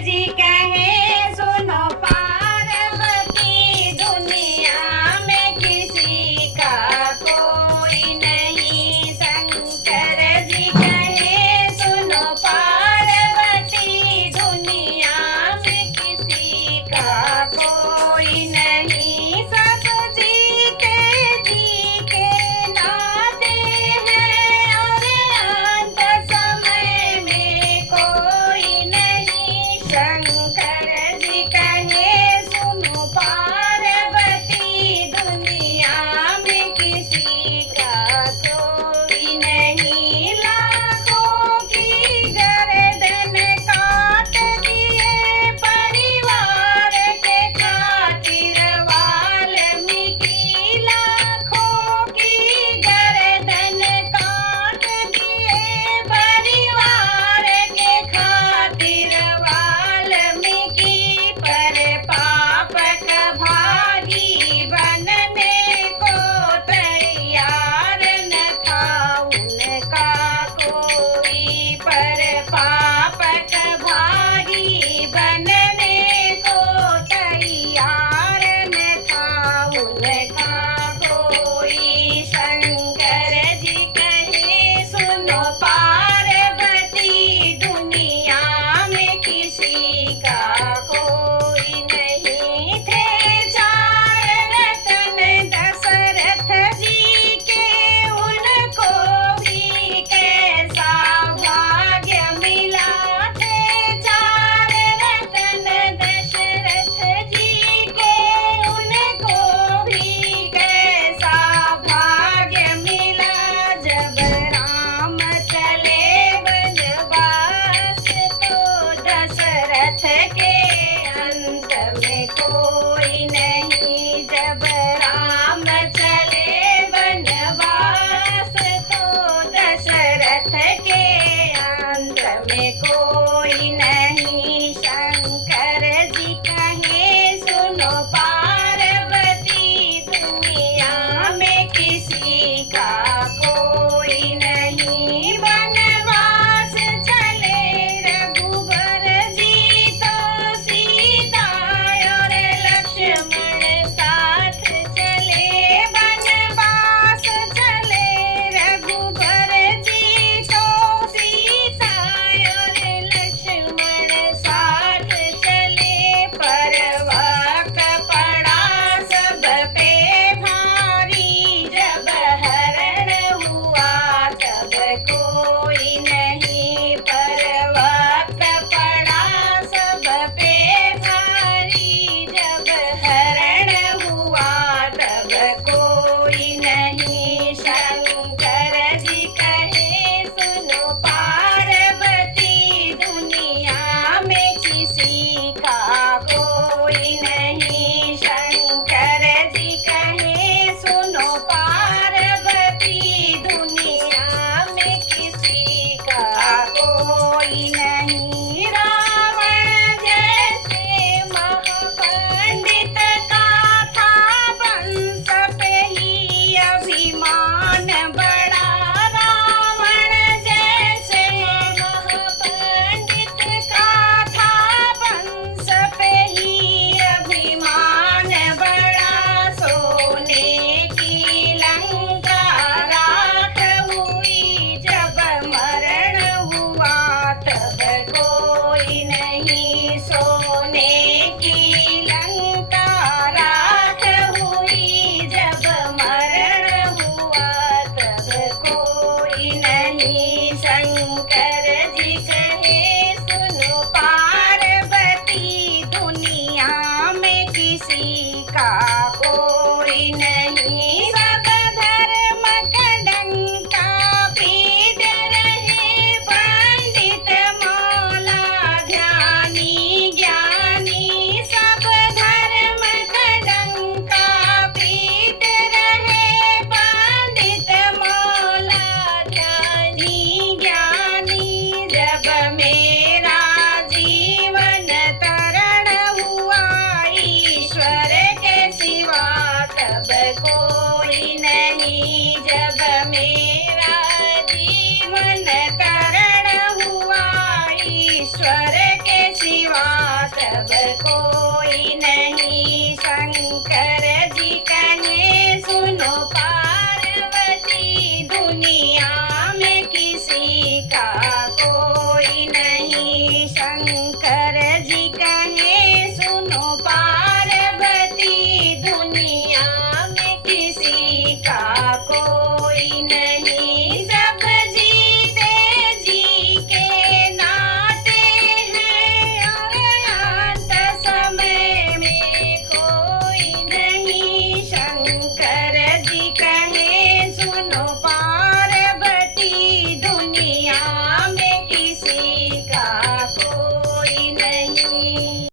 जी कहे सुनो पार्वती, दुनिया में किसी का कोई नहीं। शंकर जी कहे सुनो पार्वती, दुनिया में किसी का कोई नहीं। सब जी के नाते हैं और अंत समय में कोई नहीं। शंकर जी कहे सुनो पार्वती, दुनिया में किसी का कोई नहीं। लाखों की गर्दन काट दिए परिवार के खातिर वाल्मीकि। लाखों की गर्दन काट दिए परिवार के खातिर वाल्मीकि। पर पाप का भागी बनने को तैयार न था उनका कोई। पर पाप का भागी बनने को तैयार न था उनका कोई। शंकर जी कहे सुनो पार्वती, दुनिया में किसी का कोई नहीं। थे चार रतन दशरथ जी के, उनको भी कैसा भाग्य मिला। थे चार रतन दशरथ जी के, उनको भी कैसा भाग्य मिला। जब राम चले वनवास तो दशरथ के अंत में कोई नहीं। जब राम चले वनवास तो दशरथ के अंत में कोई नहीं। शंकर जी कहे सुनो पार्वती, दुनिया में किसी का कोई नहीं। वनवास चले रघुबर जी तो कोई